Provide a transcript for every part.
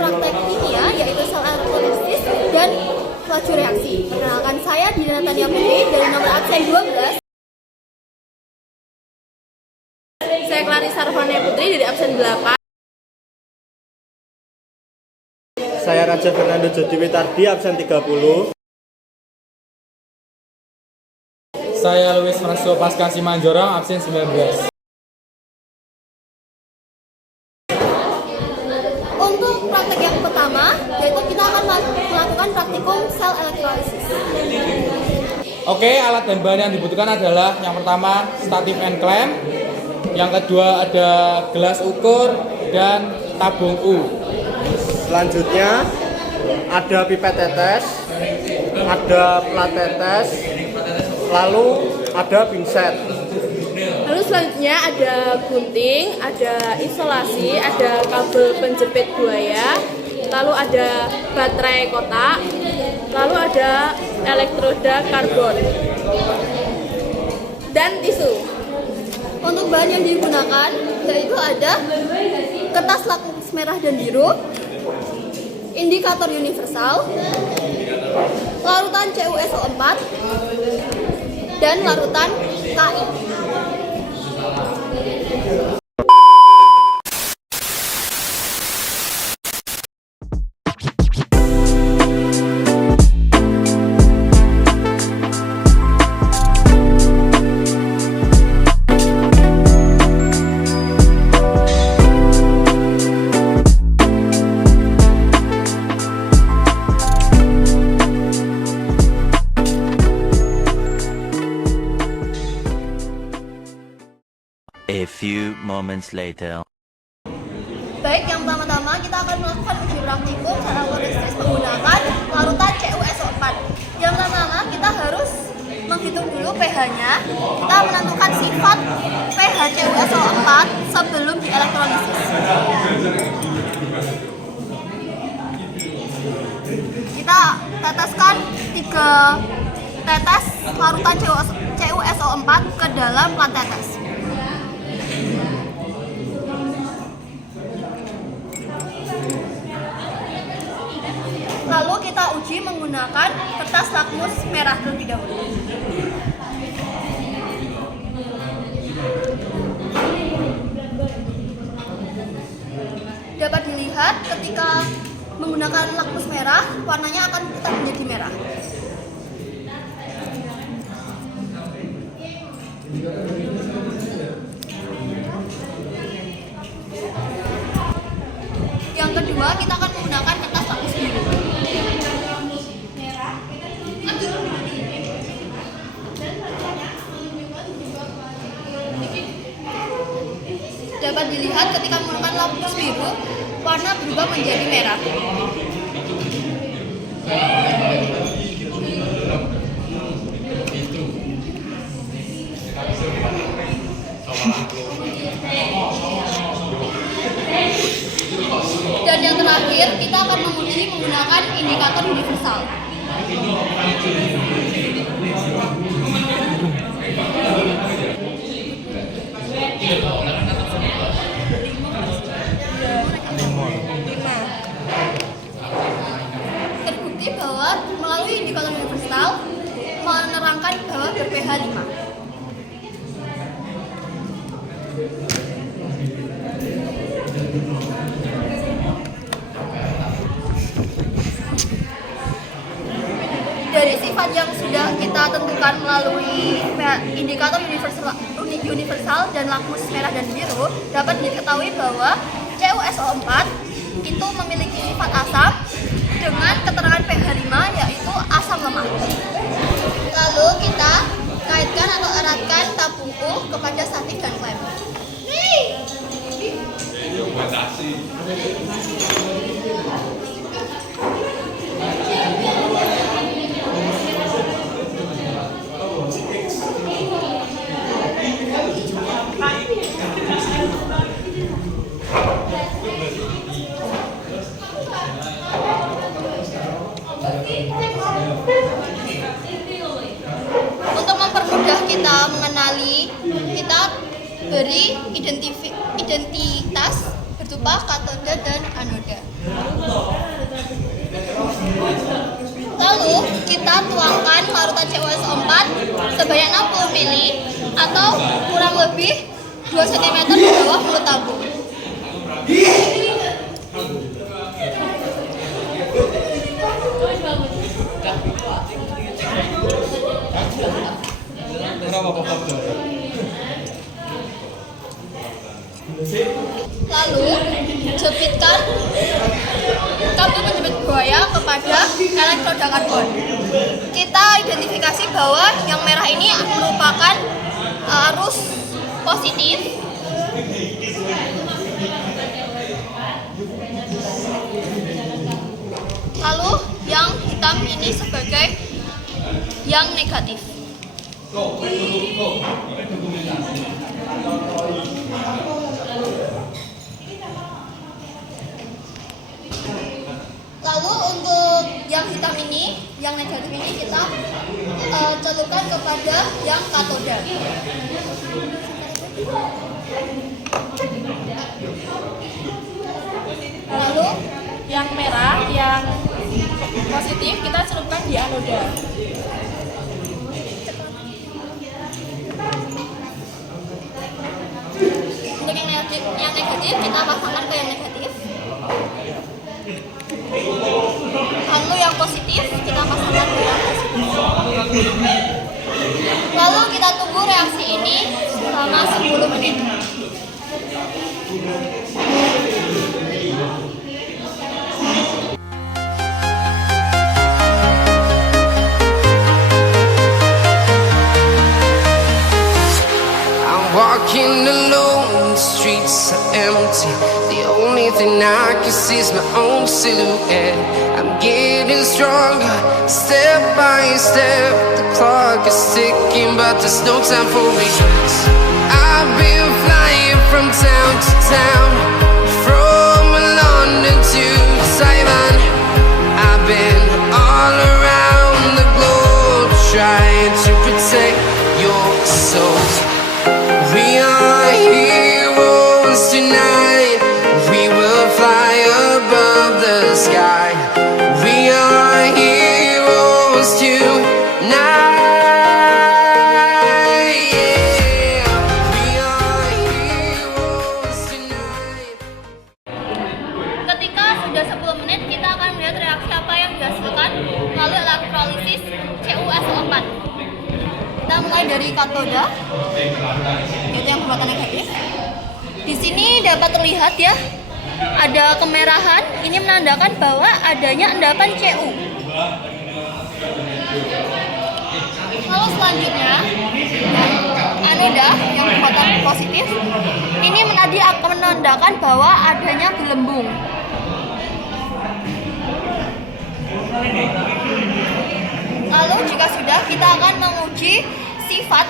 praktek kimia yaitu sel elektrolisis dan laju reaksi. Perkenalkan, saya Dina Tania Putri dari nomor absen 12. Saya Clarissa Arvania Putri dari absen 8. Saya Raja Fernando Jody Witardi, absen 30. Saya Luis Francisco Pasca Simanjorang, absen 19. Untuk praktek yang pertama, yaitu kita akan melakukan praktikum sel elektrolisis. Oke, alat dan bahan yang dibutuhkan adalah yang pertama statif and clamp, yang kedua ada gelas ukur dan tabung U. Selanjutnya ada pipet tetes, ada plat tetes, lalu ada pinset. Lalu selanjutnya ada gunting, ada isolasi, ada kabel penjepit buaya, lalu ada baterai kotak, lalu ada elektroda karbon dan tisu. Untuk bahan yang digunakan yaitu ada kertas lakmus merah dan biru, indikator universal, larutan CuSO4, dan larutan KI. A few moments later. Baik, yang pertama-tama kita akan melakukan uji praktikum sel elektrolisis menggunakan larutan CuSO4. Yang pertama kita harus menghitung dulu pH-nya. Kita menentukan sifat pH CuSO4 sebelum dielektrolisis. Kita teteskan 3 tetes larutan CuSO4 ke dalam plat tetes. Lalu kita uji menggunakan kertas lakmus merah terlebih dahulu. Dapat dilihat ketika menggunakan lakmus merah, warnanya akan tetap menjadi merah. Yang kedua, kita akan menggunakan kertas lakmus biru. Dapat dilihat ketika menggunakan lakmus biru, warna berubah menjadi merah. Dan yang terakhir, kita akan menguji menggunakan indikator universal. Terbukti bahwa melalui indikator universal menerangkan bahwa ber-pH 5. Dari sifat yang sudah kita tentukan melalui indikator universal dan lakmus merah dan biru, dapat diketahui bahwa CuSO4 itu memiliki sifat asam dengan keterangan pH 5 yaitu asam lemah. Lalu kita kaitkan atau eratkan tabung U kepada statif dan clamp. Untuk mempermudah kita mengenali, kita beri identitas berupa katoda dan anoda. Lalu kita tuangkan larutan CuSO4 sebanyak 60 ml atau kurang lebih 2 cm di bawah mulut tabung. Lalu jepitkan kabel penjepit buaya kepada elektroda karbon. Kita identifikasi bahwa yang merah ini merupakan arus positif, lalu yang hitam ini sebagai yang negatif. Lalu untuk yang hitam ini, yang negatif ini kita celupkan kepada yang katoda. Lalu yang merah, yang positif kita celupkan di anoda. Untuk yang negatif kita pasangkan ke yang negatif. Lalu yang positif kita pasangkan ke yang positif. Lalu kita tunggu reaksi ini selama 10 menit. Walking alone, the streets are empty. The only thing I can see is my own silhouette. I'm getting stronger, step by step. The clock is ticking, but there's no time for regrets. I've been flying from town to town, from London to Taiwan. I've been all around the globe, trying to protect your soul. We are heroes tonight. We will fly above the sky. We are heroes tonight. Yeah. We are heroes tonight. Ketika sudah 10 menit, kita akan melihat reaksi apa yang dihasilkan melalui elektrolisis CuSO4. Kita mulai dari katoda, yaitu yang berwarna negatif. Di sini dapat terlihat ya, ada kemerahan. Ini menandakan bahwa adanya endapan Cu. Lalu selanjutnya, anoda yang berwarna positif. Ini menandakan bahwa adanya gelembung. Lalu jika sudah, kita akan menguji sifat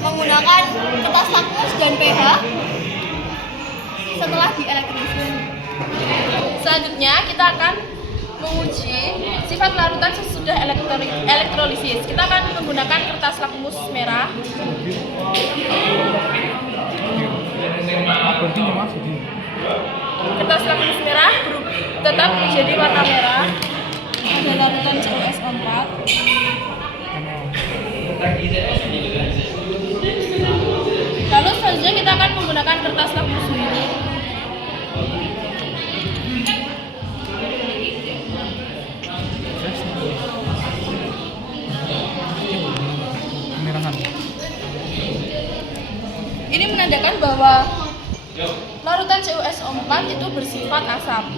menggunakan kertas lakmus dan pH setelah dielektrolisis. Selanjutnya kita akan menguji sifat larutan sesudah elektrolisis. Kita akan menggunakan kertas lakmus merah. Kertas lakmus merah tetap menjadi warna merah. Ada larutan CuSO4. Lalu selanjutnya kita akan menggunakan kertas lakmus biru. Ini menandakan bahwa larutan CuSO4 itu bersifat asam.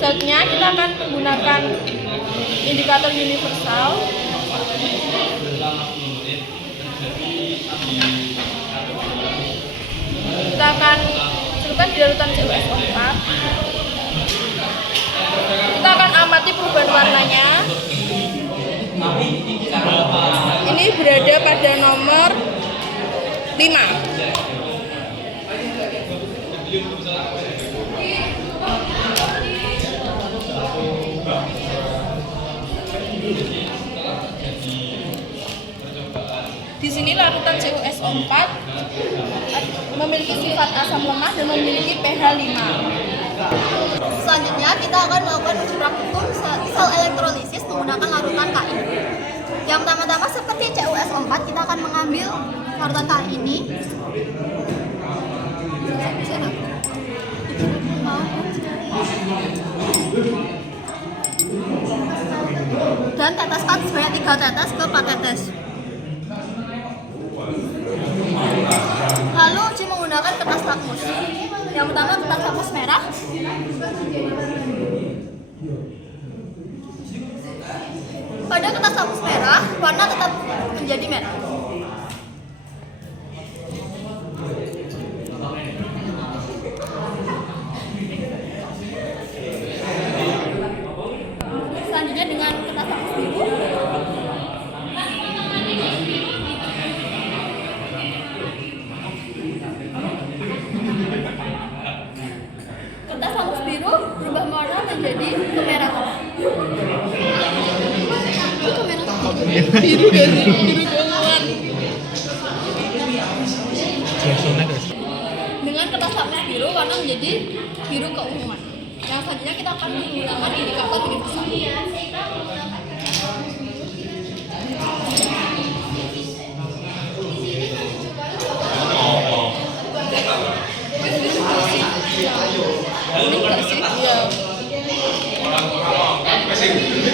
Selanjutnya kita akan menggunakan indikator universal. Kita akan celupkan di larutan CuSO4. Kita akan amati perubahan warnanya. Ini berada pada nomor 5. Di sini larutan CuSO4 memiliki sifat asam lemah dan memiliki pH 5. Selanjutnya kita akan melakukan uji praktikum sel elektrolisis menggunakan larutan KI. Yang pertama-tama seperti CuSO4 kita akan mengambil larutan KI ini. Dan teteskan sebanyak 3 tetes ke 4 tetes. Lalu uji menggunakan kertas lakmus. Yang pertama kertas lakmus merah. Pada kertas lakmus merah, warna tetap menjadi merah. Selanjutnya dengan kertas lakmus biru. Kertas lakmus biru berubah warna menjadi kemerahan. Biru gak sih? Biru keunguan. Dengan kertas lakmus biru warna menjadi biru keunguan. Yang selanjutnya kita akan menggunakan indikator universal. Ini gak sih? Iya.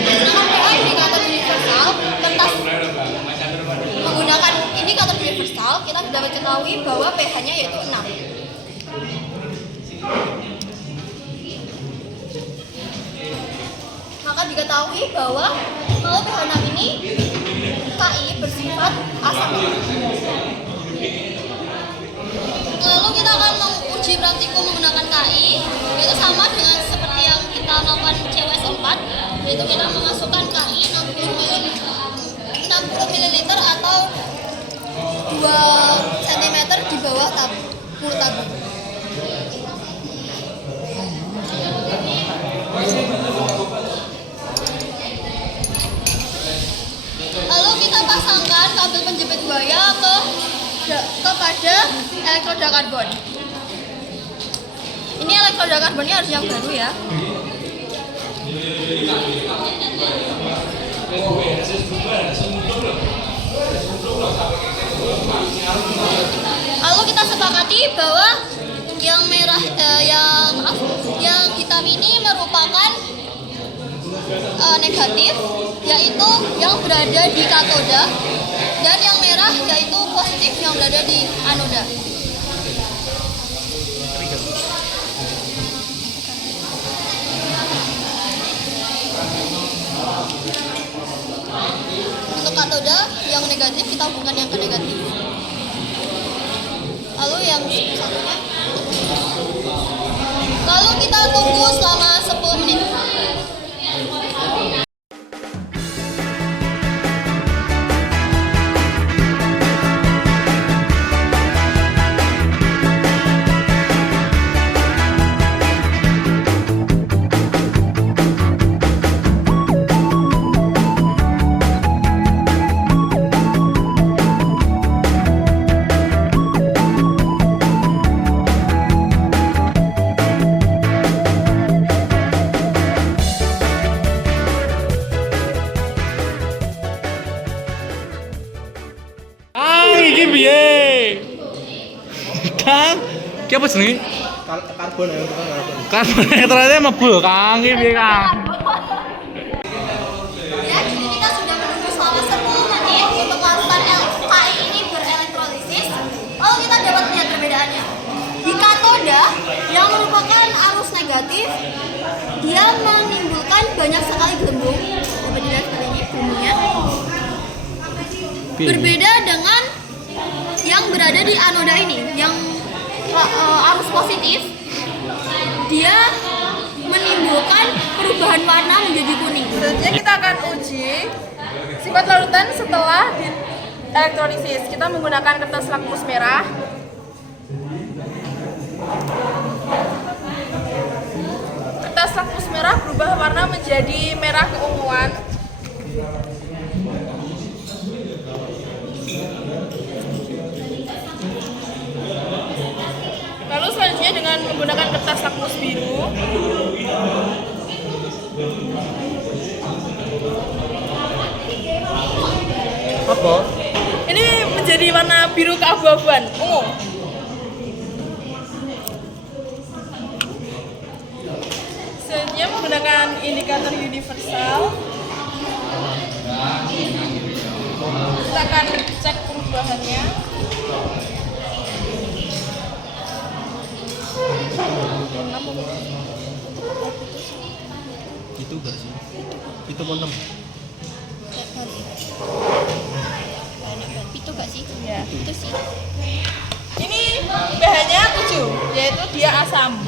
Menggunakan indikator universal, menggunakan indikator universal kita dapat ketahui bahwa pH-nya yaitu 6. Maka diketahui bahwa kalau pH 6 ini KI bersifat asam. Lalu kita akan menguji praktikum menggunakan KI, yaitu sama dengan seperti yang kita melakukan CuSO4, yaitu kita memasukkan KI 60 ml atau 2 cm di bawah mulut tabung. Lalu kita pasangkan kabel penjepit buaya kepada elektroda karbon. Ini elektroda karbonnya harus yang baru ya. Lalu kita sepakati bahwa yang merah, yang hitam ini merupakan negatif, yaitu yang berada di katoda, dan yang merah yaitu positif yang berada di anoda. Untuk katoda yang negatif kita hubungkan yang ke negatif. Lalu yang satunya, lalu kita tunggu selama 10 menit. Kang, ki apa jenenge? Karbon ya, bukan karbon. Karbon ternyata mlebu lho, Kang. Ki piye, Kang? Ya, jadi kita sudah menunggu selama 10 menit untuk larutan KI ini berelektrolisis. Lalu kita dapat lihat perbedaannya. Di katoda yang merupakan arus negatif, dia menimbulkan banyak sekali gelembung. Coba dilihat seperti ini gelembungnya. Berbeda dengan yang berada di anoda ini, yang arus positif, dia menimbulkan perubahan warna menjadi kuning. Selanjutnya kita akan uji sifat larutan setelah di elektrolisis. Kita menggunakan kertas lakmus merah. Kertas lakmus merah berubah warna menjadi merah keunguan. dengan menggunakan kertas lakmus biru. Apa? Ini menjadi warna biru keabu-abuan, ungu. Selanjutnya menggunakan indikator universal. Kita akan cek perubahannya. Itu enggak sih? Itu kontem. Itu gak sih? Ya. Itu sih. Ini pH-nya 7, yaitu dia asam.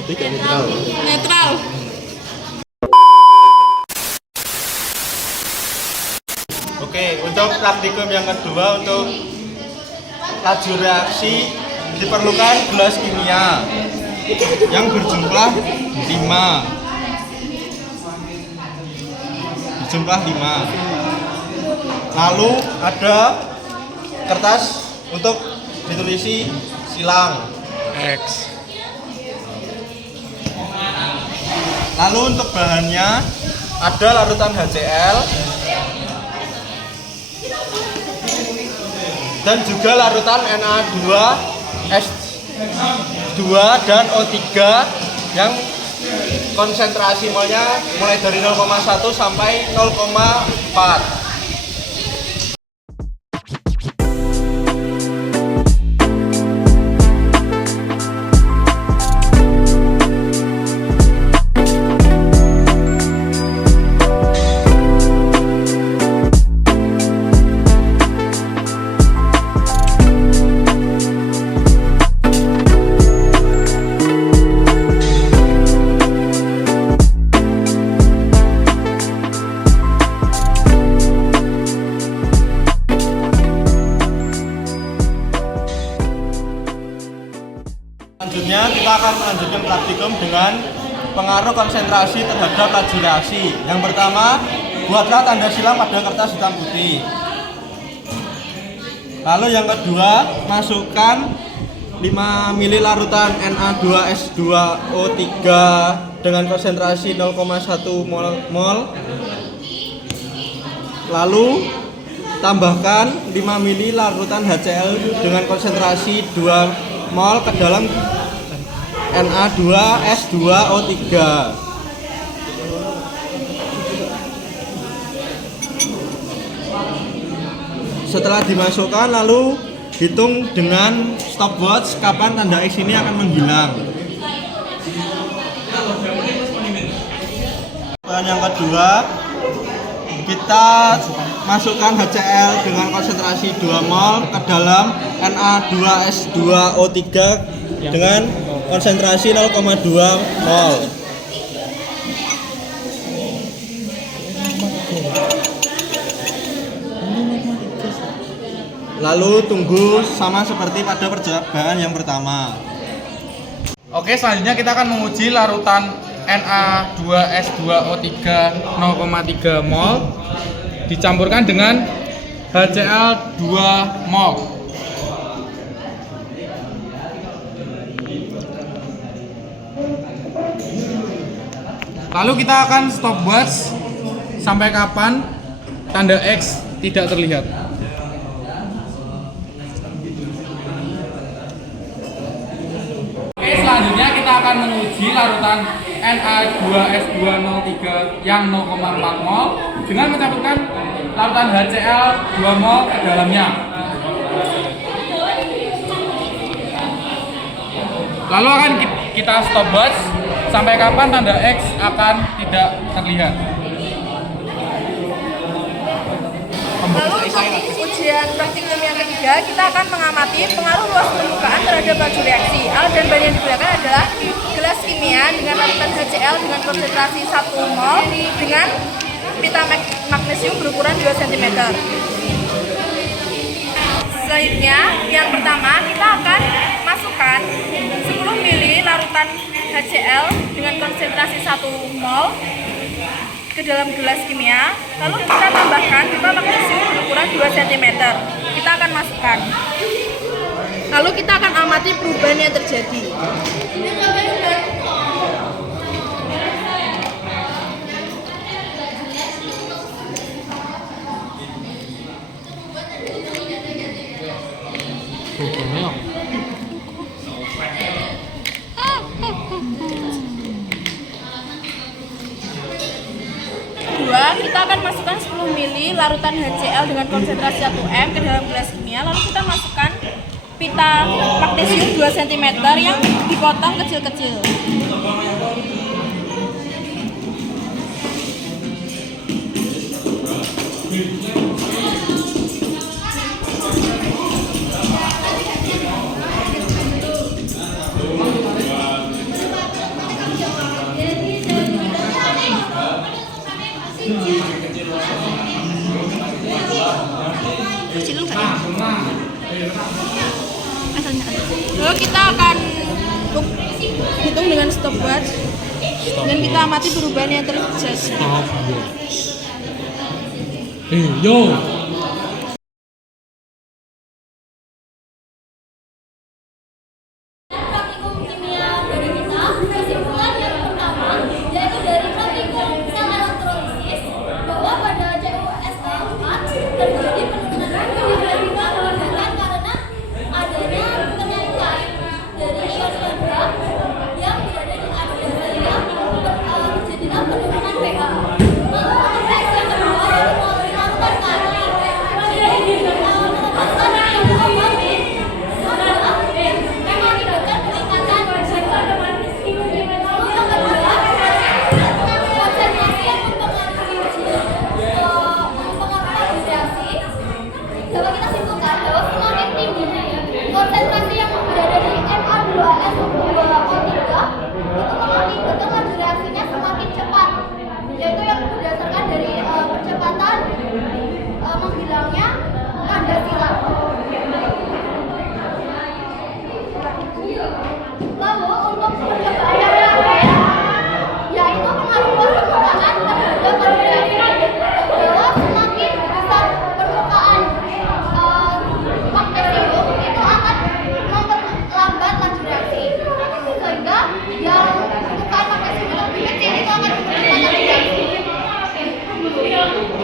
Itu gak netral. Netral. Oke, untuk praktikum yang kedua untuk laju reaksi diperlukan gelas kimia yang berjumlah 5. Lalu ada kertas untuk ditulisi silang X. Lalu untuk bahannya ada larutan HCl dan juga larutan Na2S2 dan O3 yang konsentrasi molnya mulai dari 0,1 sampai 0,4. Selanjutnya kita akan melanjutkan praktikum dengan pengaruh konsentrasi terhadap laju reaksi. Yang pertama, buatlah tanda silang pada kertas hitam putih. Lalu yang kedua, masukkan 5 ml larutan Na2S2O3 dengan konsentrasi 0,1 mol. Lalu tambahkan 5 ml larutan HCl dengan konsentrasi 2 mol ke dalam Na2S2O3. Setelah dimasukkan, lalu hitung dengan stopwatch kapan tanda X ini akan menghilang. Dan yang kedua, kita masukkan HCl dengan konsentrasi 2 mol ke dalam Na2S2O3 dengan konsentrasi 0,2 mol. Lalu tunggu sama seperti pada percobaan yang pertama. Oke, selanjutnya kita akan menguji larutan Na2S2O3 0,3 mol dicampurkan dengan HCl 2 mol. Lalu kita akan stopwatch sampai kapan tanda X tidak terlihat. Oke, selanjutnya kita akan menguji larutan Na2S203 yang 0,4 mol dengan mencampurkan larutan HCl 2 mol ke dalamnya. Lalu akan kita stopwatch sampai kapan tanda X akan tidak terlihat. Lalu untuk ujian praktikum yang ketiga, kita akan mengamati pengaruh luas permukaan terhadap laju reaksi. Alat dan bahan yang digunakan adalah gelas kimia dengan larutan HCl dengan konsentrasi 1 mol dengan pita magnesium berukuran 2 cm. Selanjutnya, yang pertama kita akan masukkan 10 ml larutan HCl dengan konsentrasi 1 mol ke dalam gelas kimia, lalu kita tambahkan pipa magnesium berukuran 2 cm. Kita akan masukkan. Lalu kita akan amati mengamati perubahan yang terjadi. Kedua, kita akan masukkan 10 ml larutan HCl dengan konsentrasi 1 m ke dalam gelas kimia. Lalu kita masukkan pita magnesium 2 cm yang dipotong kecil-kecil. Lalu kita akan hitung dengan stopwatch dan kita amati perubahan yang terjadi. Yo. Praktikum kimia dari kita, kesimpulan yang pertama yaitu dari praktikum sel elektrolisis bahwa pada CuSO4 terjadi penurunan kimia karena adanya kenaikan dari ion lambda yang berada di air sehingga terjadilah penurunan pH. Lalu untuk reaksi yang kedua yaitu melalui larutan kali. Jadi melepaskan ion OH adalah mengakibatkan peningkatan lalu yang kedua konsentrasi yang mempengaruhi reaksi dapat kita simpulkan bahwa semakin tinggi konsentrasi yang berada di Na2SO2O3 itu mengakibatkan laju reaksinya semakin cepat, yaitu yang berdasarkan dari percepatan menghilangnya tanda silang. Lalu untuk percobaan yang terakhir yaitu pengaruh luas permukaan terhadap reaksi bahwa semakin besar permukaan magnesium itu akan memperlambat laju reaksi sehingga yang permukaan magnesium yang lebih kecil itu akan mempercepat laju reaksi.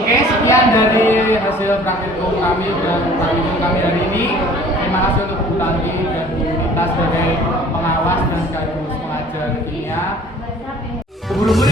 Oke, sekian dari hasil praktikum kami dan praktikum kami hari ini. Terima kasih untuk Bu Tanti dan Bu Nita sebagai pengawas dan sekaligus pengajar kimia. Guru-guru